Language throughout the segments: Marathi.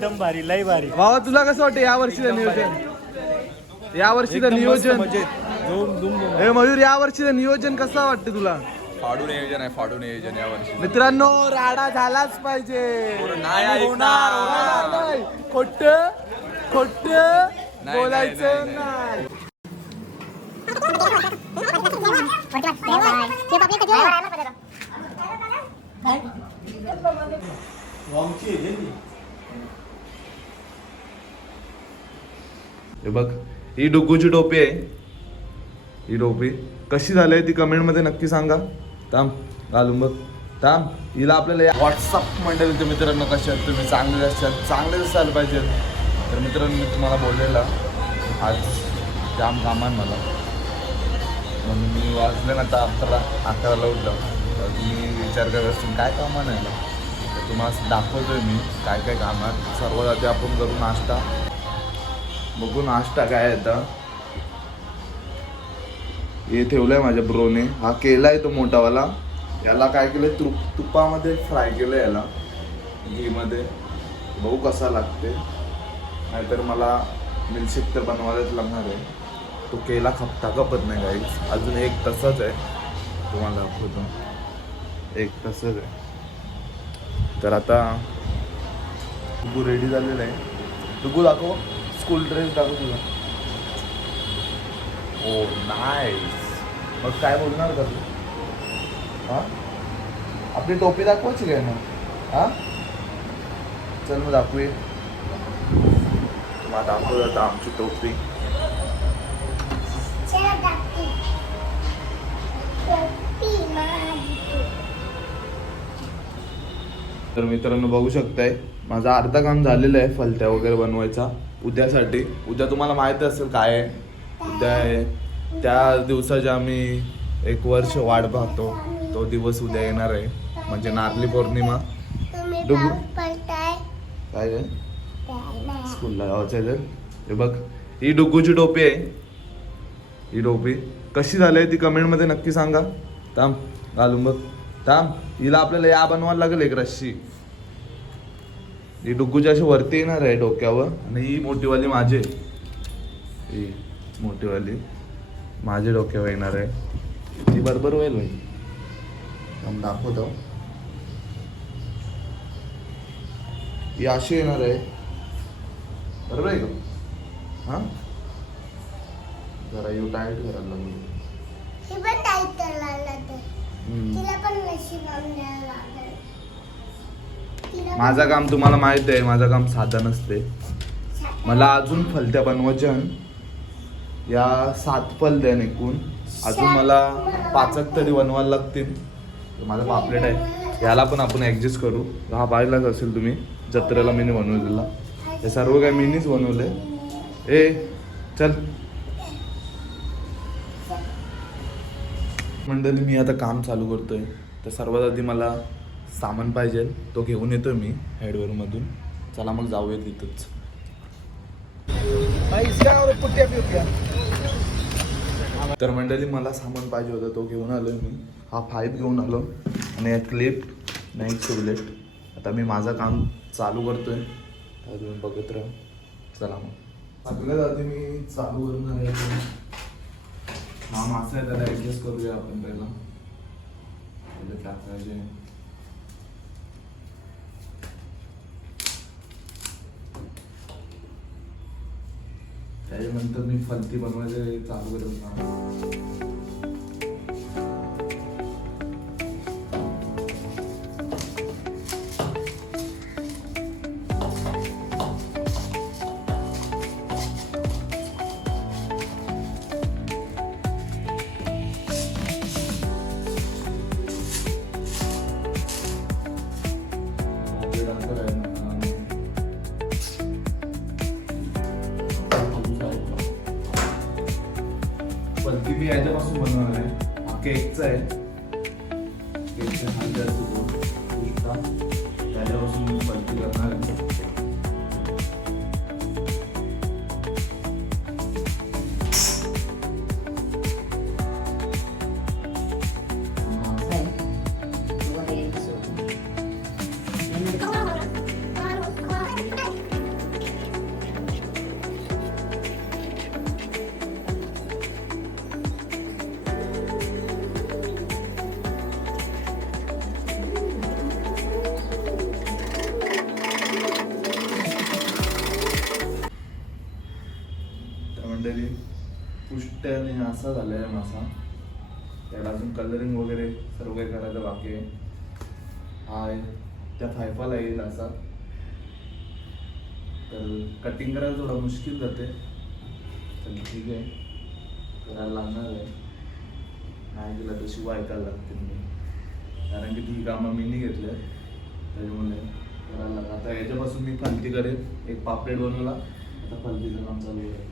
एकदम भारी लय भारी. भावा तुला कसं वाटतं या वर्षीचं नियोजन? या वर्षीचं नियोजन. हे मयूर या वर्षीचं नियोजन कसं वाटतं तुला? फाडू नियोजन आहे फाडू नियोजन या वर्षी मित्रांनो राडा झालाच पाहिजे. नाही ऐकणार. नाही. खोट खोट नाही, बोलायचं नाही, नाही? हे बघ ही डुग्गूची टोपी आहे ही टोपी कशी झाली आहे ती कमेंटमध्ये नक्की सांगा. थांब घालून बघ. थांब हिला आपल्याला या व्हॉट्सअप मंडळीचे मित्रांनो कसे आहेत? तुम्ही चांगले असाल चांगले असायला पाहिजेत. तर मित्रांनो मी तुम्हाला बोललेला आज जाम कामान मला. म्हणून मी वाचले ना आता अकरा अकराला उठलो. तर तुम्ही विचार करत असतील काय काम आहे तर तुम्हाला दाखवतोय मी काय काय कामात सर्वात आधी आपण करू नाश्ता. बघू नाश्ता काय आता. हे ठेवलंय माझ्या ब्रोने. हा केलाय तो मोठावाला. याला काय केलंय? तुप तुपामध्ये फ्राय केलं याला. घीमध्ये. बघू कसा लागते नाहीतर मला मिल्कशेक तर बनवायलाच लागणार आहे. तो केला खपता खपत नाही काही अजून एक तसाच आहे. तुम्हाला दाखवतो. एक तसंच आहे. तर आता तू रेडी झालेला आहे. तुगू दाखव. स्कूल ड्रेस दाखव तुला. ओ नाईस मग काय बोलणार का तू? हा? आपली टोपी दाखवायची काय ना हा? चल मग दाखवूया. तुम्हाला दाखवत आता आमची टोपी. तर मित्रांनो बघू शकताय माझा अर्धा काम झालेलं आहे फलत्या वगैरे बनवायचा. उद्यासाठी. उद्या तुम्हाला माहिती असेल काय आहे. उद्या आहे. त्या दिवसाची आम्ही एक वर्ष वाट पाहतो. तो दिवस उद्या येणार आहे. म्हणजे नारली पौर्णिमा. डुगू काय स्कूलला जायचं आहे तर. हे बघ ही डुग्गूची टोपी आहे. ही टोपी. कशी झाली आहे ती कमेंटमध्ये नक्की सांगा. थांब घालून बघ. थांब हिला आपल्याला या बनवायला लागेल एक रस्सी. ही डुग्गूच्या अशी वरती येणार आहे डोक्यावर. आणि ही मोठीवाली माझे ही मोठीवाली माझे डोक्यावर येणार आहे. ती बरोबर होईल भाई दाखवतो. ही अशी येणार आहे. बरोबर आहे का? हां? जरा यू टाईट करायला लागली. हम्म. माझं काम तुम्हाला माहीत आहे माझं काम साधं नसते. मला अजून फलत्या बनवायच्या या सात फलत्या एकूण अजून मला पाचक तरी बनवायला लागतील. माझा पापलेट आहे. याला पण आपण ॲडजस्ट करू. हा पाहिलाच असेल तुम्ही जत्रेला मीने बनवलेला. हे सर्व काय मीनीच बनवले. ए चल. मंडळी मी आता काम चालू करतोय. तर सर्वात आधी मला सामान पाहिजे तो घेऊन येतोय मी हेडवेअरमधून चला मग जाऊया तिथंच तर मंडळी मला सामान पाहिजे होतं तो घेऊन आलोय मी. हा फाईप घेऊन आलो आणि एक क्लिप नाही शिवलेट आता मी माझं काम चालू करतोय. तर तुम्ही बघत राहा. चला मग. सगळ्यात आधी मी चालू करून आहे हा मासा आहे त्याला ॲडजस्ट करूया आपण पहिला. पहिले टाकायचे त्याच्यानंतर मी फलती बनवायचं चालू करेल फलती मी याच्यापासून बनवणार आहे हा केकचा आहे. केकच्या खाली असतो तो त्याच्यापासून मी फलती करणार आहे त्याने असा झालेला आहे मासा. त्याला अजून कलरिंग वगैरे सर्व काही करायचं बाकी आहे. हा त्या फायफाला येईल असा. तर कटिंग करायला थोडं मुश्किल जाते. तर ठीक आहे. करायला लागणार आहे. नाही तिला तर शिवाय ऐकायला लागतील मी. कारण की ती कामं मी नाही घेतले त्याच्यामुळे करायला लागणार. आता याच्यापासून मी फलती करेन. एक पापलेट बनवला. आता फलतीचं काम चालू आहे.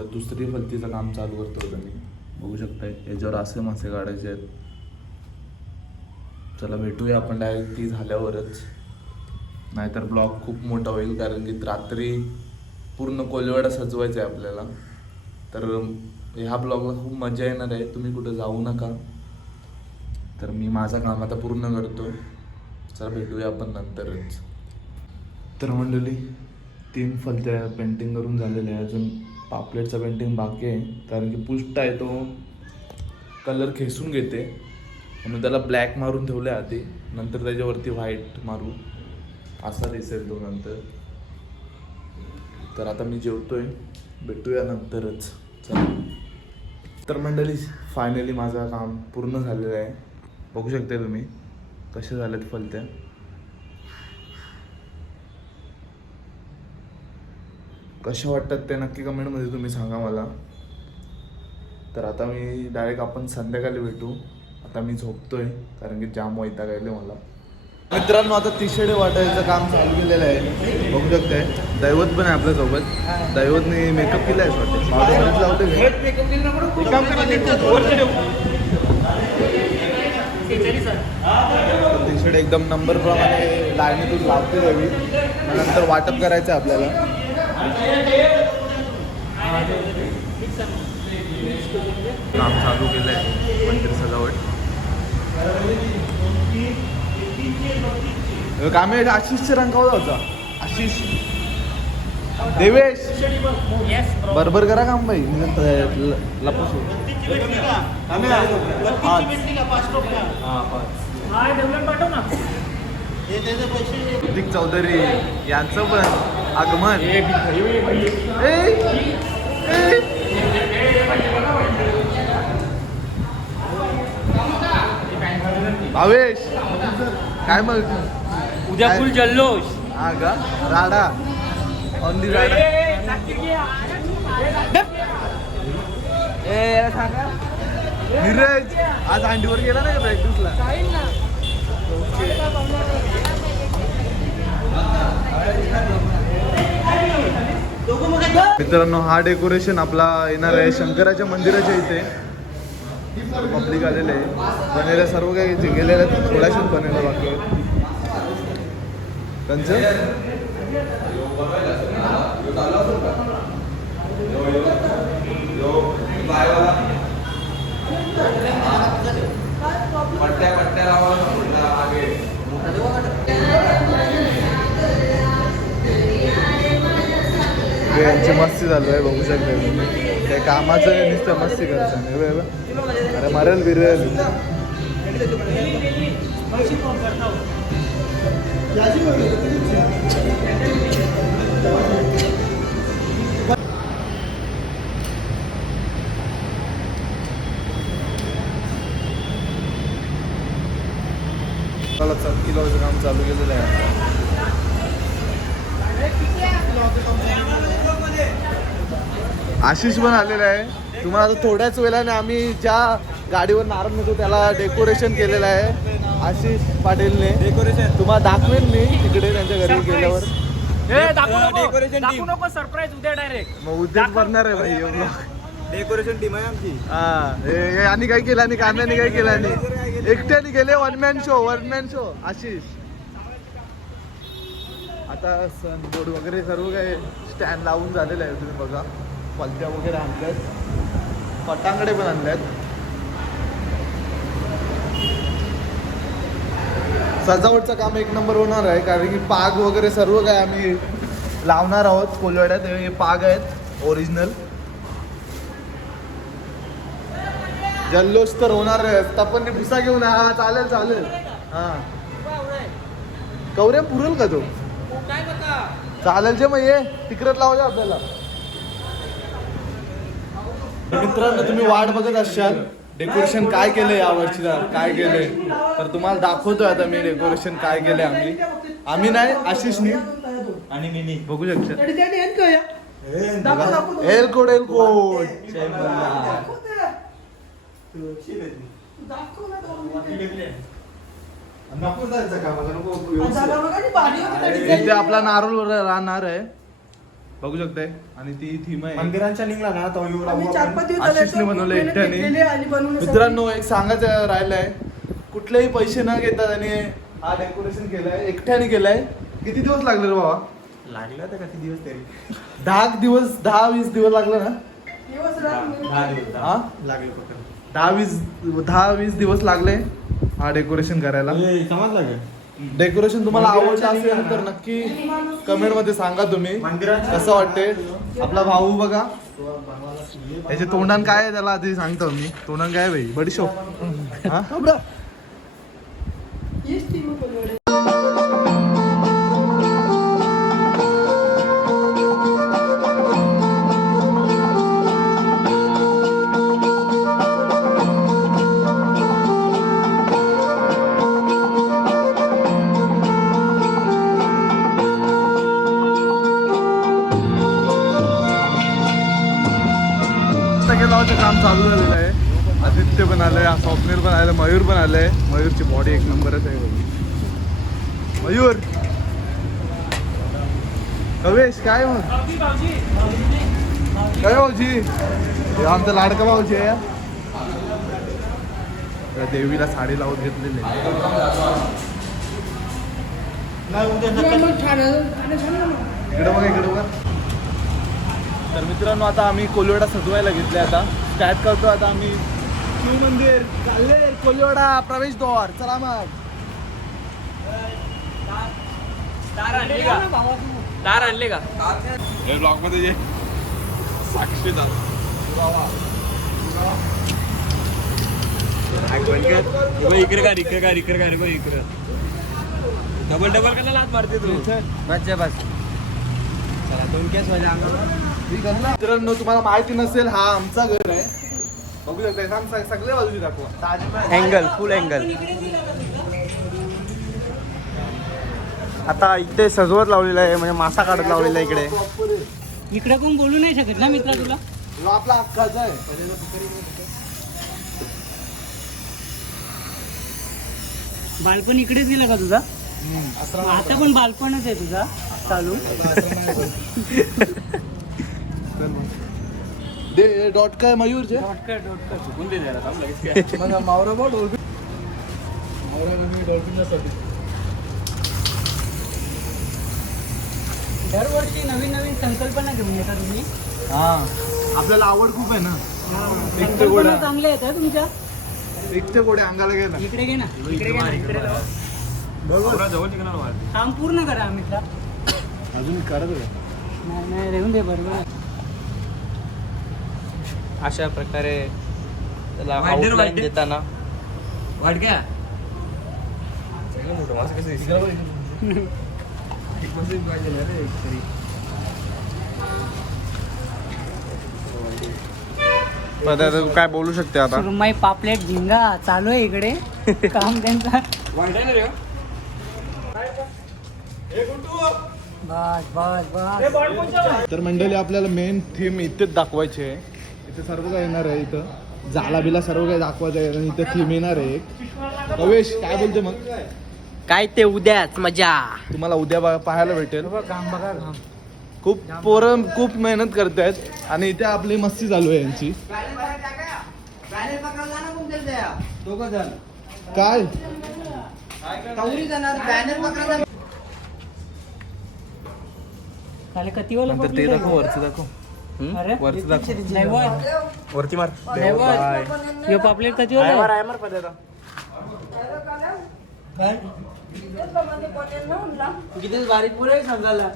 तर दुसरी फलतीचं काम चालू करतो तुम्ही बघू शकताय. याच्यावर असे मासे काढायचे आहेत. चला भेटूया आपण डायरेक्ट ती झाल्यावरच. नाहीतर ब्लॉग खूप मोठा होईल कारण की रात्री पूर्ण कोलवाडा सजवायचा आहे आपल्याला. तर ह्या ब्लॉगला खूप मजा येणार आहे. तुम्ही कुठं जाऊ नका. तर मी माझं काम आता पूर्ण करतो. चला भेटूया आपण नंतरच. तर मंडळी तीन फलत्या पेंटिंग करून झालेल्या आहे अजून. पापलेटचं पेंटिंग बाकी आहे. कारण की पुष्ट आहे तो. कलर खेसून घेते. म्हणून त्याला ब्लॅक मारून ठेवलं आहे आधी. नंतर त्याच्यावरती व्हाईट मारू. असा दिसेल तो नंतर. तर आता मी जेवतोय. भेटूया नंतरच. चला. तर मंडळी फायनली माझं काम पूर्ण झालेलं आहे. बघू शकता तुम्ही कसे झालेत फलत्या. कशा वाटतात ते नक्की कमेंटमध्ये तुम्ही सांगा मला. तर आता मी डायरेक्ट आपण संध्याकाळी भेटू. आता मी झोपतोय कारण की जाम वैता गेले मला. मित्रांनो आता तिशेडे वाटायचं काम चालू केलेलं आहे. बघू शकताय. दैवत पण आहे आपल्यासोबत दैवतने मेकअप केला आहे वाटत माझं लावते तिशेड एकदम नंबर प्रमाणे लाईनीतून लावते हवी नंतर वाटप करायचं आहे आपल्याला. काम चालू केलं आहे मंदिर सजावट काम आहे आशिषचे रंगावला होता आशिष देवेश बरोबर करा काम भाई लपस प्रतीक चौधरी यांचं पण आगमन. भावेश काय मग? उद्या? फुल जल्लोष. हा का? राडा. ऑन दी राडा नीरज आज अंडीवर गेला नाही का प्रॅक्टिसला मित्रांनो हा डेकोरेशन आपला येणार आहे शंकराच्या मंदिराच्या इथे. पब्लिक आलेले आहे. बनेला सर्व काही जे गेलेले आहेत. थोड्याशाच बनेला बाकी आहेत. त्यांचं? हे यांची मस्ती चालू आहे बघू शकता ते कामाचं नुसतं मस्ती करतात अरे मरेल बिरेल. किलोचं काम चालू केलेलं आहे. आशिष पण आलेला आहे. तुम्हाला आता थोड्याच वेळाने आम्ही ज्या गाडीवर नारळ नेतो त्याला डेकोरेशन केलेलं आहे. आशिष पाटीलने. डेकोरेशन तुम्हाला दाखवेन मी तिकडे त्यांच्या घरी गेल्यावर. डेकोरेशन नको. सरप्राईज उद्या डायरेक्ट मग उद्याच बनणार आहे भाई एवढं. डेकोरेशन टीम आहे आमची. हा हे- हे आणि काय केलं आणि कांद्याने काय केलं आणि एकट्याने गेले one man show one man show Ashish. आता सन बोर्ड वगैरे सर्व काय स्टँड लावून झालेलं आहे तुम्ही बघा. पलत्या वगैरे आणल्यात. पटांगडे पण आणल्यात. सजावटचं काम एक नंबर होणार आहे कारण की पाग वगैरे सर्व काय आम्ही लावणार आहोत कोलवाड्यात. हे पाग आहेत ओरिजिनल जल्लोष तर होणार आहे. तपन भुसा घेऊन. हा चालेल चालेल. हा. कवऱ्या पुरेल का तो? चालेल जे मग ये. तिकडत लावायचं आपल्याला. मित्रांनो तुम्ही वाट बघत असाल डेकोरेशन काय केलंय या वर्षीला काय केलंय? तर तुम्हाला दाखवतोय आता मी डेकोरेशन काय केलंय आम्ही. आम्ही नाही आशिषनी. आणि मिनी. बघू शकता. दाखव L code L code Jai Malhar. इथे आपला वर राहणार आहे. बघू शकताय. आणि ती थीम आहे. मंदिरांच्या निघला ना तो येऊ आम्ही चार पाच दिवस झाले आशिषने तर बनवलं मेहनत एकट्याने. घेतलेली आहे आणि बनवण्यासाठी- मित्रांनो एक सांगायचं राहिलंय. कुठलेही पैसे न घेता त्याने हा डेकोरेशन केलाय एकट्याने केलाय. किती दिवस लागले रे बाबा लागला तर किती दिवस तरी. दहा दिवस दहा वीस दिवस लागले ना? दिवस दहा दिवस हा? लागले फक्त. दहा वीस दहा वीस दिवस लागले हा डेकोरेशन करायला. समजलं का? डेकोरेशन तुम्हाला आवडलं असेल तर नक्की कमेंटमध्ये सांगा तुम्ही. कसं वाटते आपला भाऊ बघा. त्याचे तोंडान काय आहे त्याला आधी सांगतो मी. तोंडान काय भाई बडीशोप हा? चालू झालेलं आहे. आदित्य पण आलंय स्वप्नील पण आलं मयूर पण आलंय. मयूरची बॉडी एक नंबरच आहे मयूर! कवेश काय मग काय हो भाऊजी आमचा लाडका भाऊजी आहे देवीला साडी लावून घेतलेली आहे. छान बघा बघा. तर मित्रांनो आता आम्ही कोलिवाडा सजवायला घेतले आता. स्टार्ट करतो आता आम्ही. शिव मंदिर चालले कोलिवाडा प्रवेशद्वार चला मग. तार आणली का? तार आणले का? ब्लॉगमध्ये जे साक्षी इकडे का इकडे का इकडे का इकडे डबल डबल कशाला हात मारते तू. बस बस. चला दोन केस माझ्या अंगावर. मित्रांनो तुम्हाला माहिती नसेल हा आमचा घर आहे. बघू शकता सांग सांग- सगळ्या बाजूची दाखवा. अँगल फुल अँगल आता इथे सजवत लावलेलं आहे म्हणजे मासा काढत लावलेला आहे इकडे. इकडे कोण बोलू नाही शकत ना मित्रा तुला? हा आपला हक्काचा आहे बालपण इकडेच गेलं का तुझा? आता पण बालपणच आहे तुझा चालू. दे डॉट काय मयूरचे चुकून दे जरा थांब लगेच काय मावरा बॉ डॉल्फिन. मावरा मी डॉल्फिनसाठी. दरवर्षी नवीन नवीन संकल्पना घेऊन येता तुम्ही. हा. आपल्याला आवड खूप आहे ना. एकटे संकल्पना गोड्या. चांगल्या आहेत हा तुमच्या. एकटे गोड्या अंगाला घे ना. इकडे घे ना इकडे घे ना इकडे लावा. बरोबर. काम पूर्ण करा मित्रा अजून करत का नाही नाही रेवून दे बरोबर. अशा प्रकारे त्याला outline वाढते. देताना वाट घ्या. पण आता तू काय बोलू शकते आता सुरमई पापलेट झिंगा चालू आहे इकडे काम त्यांचा वाईट आहे ना रे हो? बस बस बस तर मंडळी आपल्याला मेन थीम इथेच दाखवायची आहे इथे सर्व काय येणार आहे इथं. झाला बिला सर्व काही दाखवायचं आहे आणि इथं थीम येणार आहे एक. कवेश काय बोलते मग? काय ते उद्याच मजा. तुम्हाला उद्या बघा- पाहायला भेटेल. खूप पोरं खूप मेहनत करतायत आणि इथे आपली मस्ती चालू आहे यांची. काय? झाले किती वाला नंतर ते दाखव वरचं दाखव. अरे? दाखव. वरती मार. हे पापलेट किती वाला आहे? किती बारीक पुरे समजायला.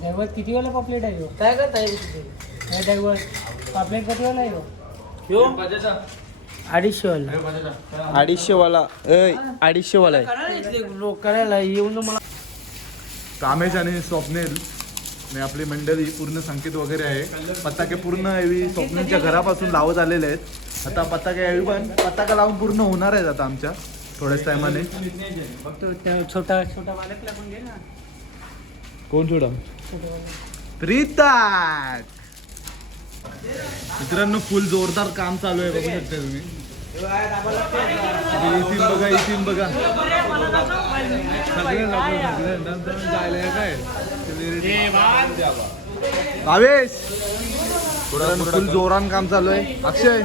दैवत किती वाला पापलेट आहे? काय करताय हे दैवत. पापलेट किती वाला आहे? अडीचशे वाला अडीचशे वाला अडीचशे वाला आहे लोक करायला येऊन मला. कामेश आणि स्वप्नेल आणि आपली मंडळी पूर्ण संकेत वगैरे आहे. पताके पूर्ण यावी स्वप्नेलच्या घरापासून लावत आलेले आहेत. आता पताके यावी पण पताका लावून पूर्ण होणार आहेत आता आमच्या थोड्याच टायमाने. तो त्या छोटा छोटा बालकला पण घे ना. कोण छोडा प्रीताक मित्रांनो फुल जोरदार काम चालू आहे बघू शकता तुम्ही. इथून बघा इथून बघा. सगळे लोकं, सगळे नंतर जायला आहे. काय भावेश! फुल जोरान काम चालू आहे. अक्षय!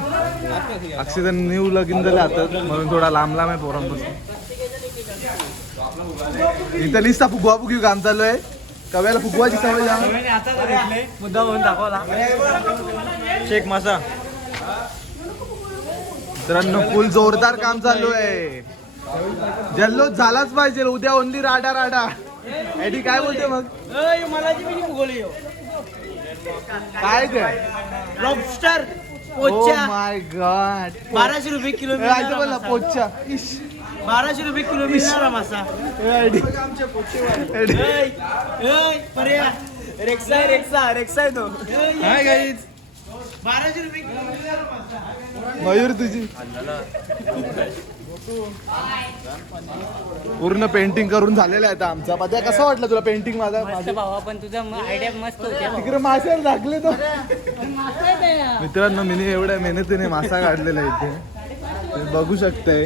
अक्षय तर न्यू लगीन झाले हातात म्हणून थोडा लांब लांब आहे पोरांपासून. इथं निस्ता फुगवा फुगवी काम चालू आहे. कव्याला फुगवायची सवय जाम मुद्दा म्हणून दाखवला. शेख मासा. मित्रांनो फुल जोरदार काम चालू आहे. जल्लोष झालाच पाहिजे उद्या ओनली राडा राडा. एडी काय बोलते मग? फुगवली काय ते? लॉबस्टर माय गॉड बाराशे रुपये किलो इश. बाराशे रुपये किलो मिळणारा मासा. रेक्सा आहे, रेक्सा रेक्सा आहे तो हाय गाईज बाराशे रुपये किलो मिळणारा मासा. मयूर तुझी. पूर्ण पेंटिंग करून झालेला आहे आता आमचा. पद्या कसा वाटला तुला पेंटिंग माझा? भावा पण तुझा आयडिया मस्त होत्या तिकडे मासे टाकले तो. मित्रांनो मी एवढ्या मेहनतीने मासा काढलेला आहे इथे. बघू शकताय.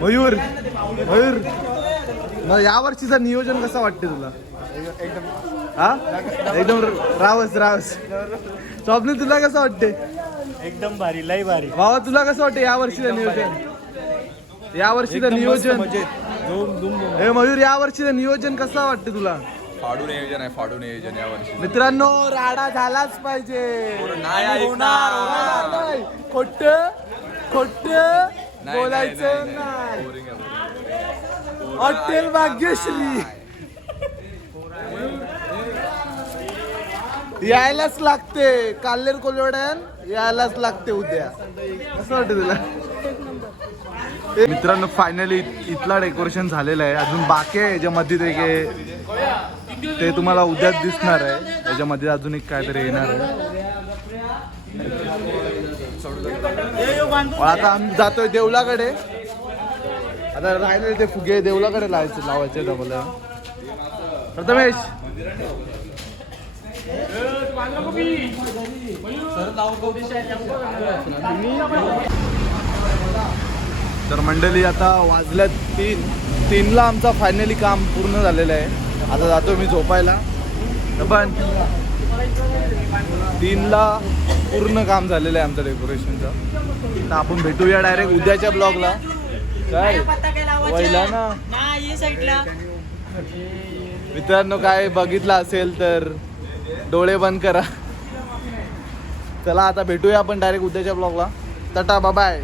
मयूर मयूर. मग या वर्षीचं नियोजन कसं वाटते तुला? हा? एकदम रावस रावस. स्वप्न तुला कसं वाटते एकदम भारी लय भारी. भावा तुला कसं वाटतं या वर्षीचं नियोजन? या वर्षीचं नियोजन. हे मयूर या वर्षीचं नियोजन कसं वाटतं तुला? फाडू नियोजन आहे फाडू नियोजन या वर्षी मित्रांनो राडा झालाच पाहिजे. खोट खोट. बोलायचं नाही. हॉटेल भाग्यश्री. यायलाच लागते. काल्लेर कोलवड्यान यायलाच लागते उद्या. कसं वाटतं तुला? मित्रांनो फायनली इथला डेकोरेशन झालेलं आहे. अजून बाकी आहे याच्यामध्ये ते ते तुम्हाला उद्याच दिसणार आहे. त्याच्यामध्ये अजून एक काहीतरी येणार आहे. आता आम्ही जातोय देवलाकडे. आता राहिले ते फुगे देवलाकडे लावायचे लावायचे डबल प्रथमेश. तर मंडळी आता वाजल्यात तीन. तीनला आमचा फायनली काम पूर्ण झालेलं आहे. आता जातो मी झोपायला. पण तीनला पूर्ण काम झालेलं आहे आमचं डेकोरेशनचं तर आपण भेटूया डायरेक्ट उद्याच्या ब्लॉगला काय वहिला ना. मित्रांनो काय बघितलं असेल तर डोळे बंद करा. चला आता भेटूया आपण डायरेक्ट उद्याच्या ब्लॉगला टाटा बाय